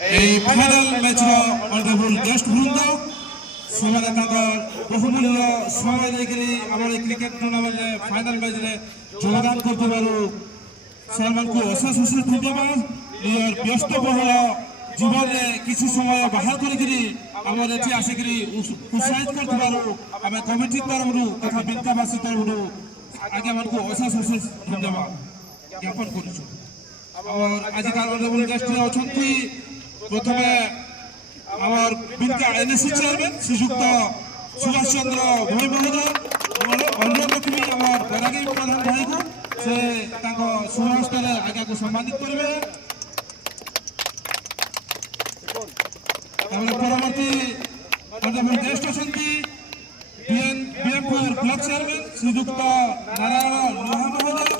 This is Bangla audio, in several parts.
এই ফাইনাল ম্যাচর অনারেবল গেস্ট বৃন্দ ସେମାନେ ତାଙ୍କ ବହୁମୂଲ୍ୟ ସମୟ ଦେଇକରି ଆମର এই କ୍ରିକେଟ ଟୁର୍ଣ୍ଣାମେଣ୍ଟରେ ଫାଇନାଲ ମ୍ୟାଚରେ ଯୋଗଦାନ କରୁଥିବାରୁ ସେମାନଙ୍କୁ ଅଶେଷ ଅଶେଷ ଧନ୍ୟବାଦ। ନିଜର ବ୍ୟସ୍ତବହୁଳ ଜୀବନରେ କିଛି ସମୟ ବାହାର କରିକିରି ଆମର ଏଠି ଆସିକିରି ଉତ୍ସାହିତ କରୁଥିବାରୁ ଆମେ କମିଟି ତରଫରୁ ତଥା ବିନ୍ଦାବାସୀ ତରଫରୁ ଆଜ୍ଞାମାନଙ୍କୁ ଅଶେଷ ଅଶେଷ ଧନ୍ୟବାଦ ଜ୍ଞାପନ କରୁଛୁ। ଆମର ଆଜିକାର ଅନାରେବଲ ଗେଷ୍ଟରେ ଅଛନ୍ତି ପ୍ରଥମେ আমার বিনকা এনএসি চেয়ারম্যান শ্রীযুক্ত সুভাষ চন্দ্র ভূমি মহোদয় অনুরোধ রখিবি আমার বৈরাগী প্রধান ভাইকে সে তাঙ্ক শুভহস্ତରେ আজ্ঞাকে সম্মানিত করবে। পরবর্তী অনারেবল গেস্ট অଛନ୍ତି বিএমপুর ব্লক চেয়ারম্যান শ্রীযুক্ত নারায়ণ লোহা মহোদয়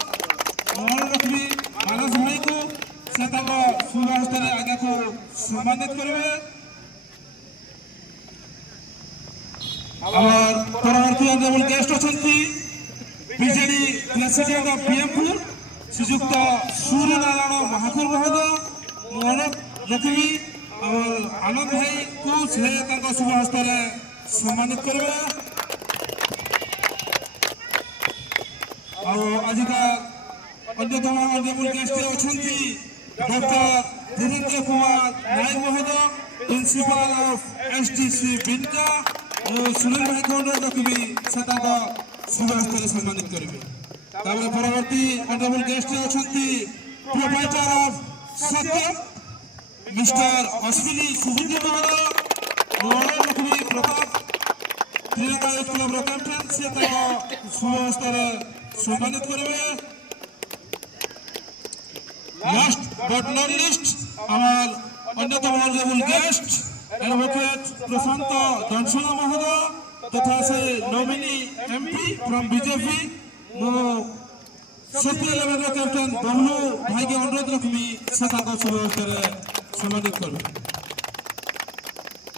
অনুরোধ রখিবি ମାନସ ଭାଇକୁ ସେ ତାଙ୍କ শুভহস্ତରେ ଆଜ୍ଞାକୁ ସମ୍ମାନିତ କରିବେ। আমার পরবর্তী অনারেবল গেস্ট অଛନ୍ତି বিজেডি প্রেসিডেন্ট অফ বিএমপুর শ্রীযুক্ত সূর্যনারায়ণ মহাকুর মহোদয় অনুরোধ রখিবি আমার আনন্দ ভাইକୁ ସେ ତାଙ୍କ শুভহস্ତରେ ସମ୍ମାନିତ କରିବେ। ଆଉ ଆଜିକା ଅନ୍ୟତମ ଅନାରେବଲ ଗେଷ୍ଟ ଅଛନ୍ତି ଡକ୍ଟର ଧୀରେନ୍ଦ୍ର କୁମାର ନାୟକ ମହୋଦୟ ପ୍ରିନ୍ସିପାଲ ଅଫ ଏସଡିସି ବିନକା ସୁନିଲ ଭାଇଙ୍କୁ ଅନୁରୋଧ ରଖିବି ସେ ତାଙ୍କ শুভহস্ତରେ ସମ୍ମାନିତ କରିବେ। ତାପରେ ପରବର୍ତ୍ତୀ ଅନାରେବଲ ଗେଷ୍ଟ ଅଛନ୍ତି proprietor of Satyam mister Ashwini Subuddhi ମହୋଦୟ ଅନୁରୋଧ ରଖିବି ପ୍ରତାପ ତ୍ରିରଙ୍ଗା ୟୁଥ କ୍ଲବର କ୍ୟାପ୍ଟେନ ସେ ତାଙ୍କ শুভহস্ତରେ ସମ୍ମାନିତ କରିବେ। লাস্ট বাট নট লিস্ট আমার অন্যতম অনারেবল গেস্ট एडवोकेट प्रशांत धनसुना महोदय तथा से नॉमिनी एमपी फ्रॉम बीजेपी मो सेफ्टी लेवल कैप्टन बबलू भाई के अनुरोध रखमी से शुभहस्ତରେ सम्मानित करबे।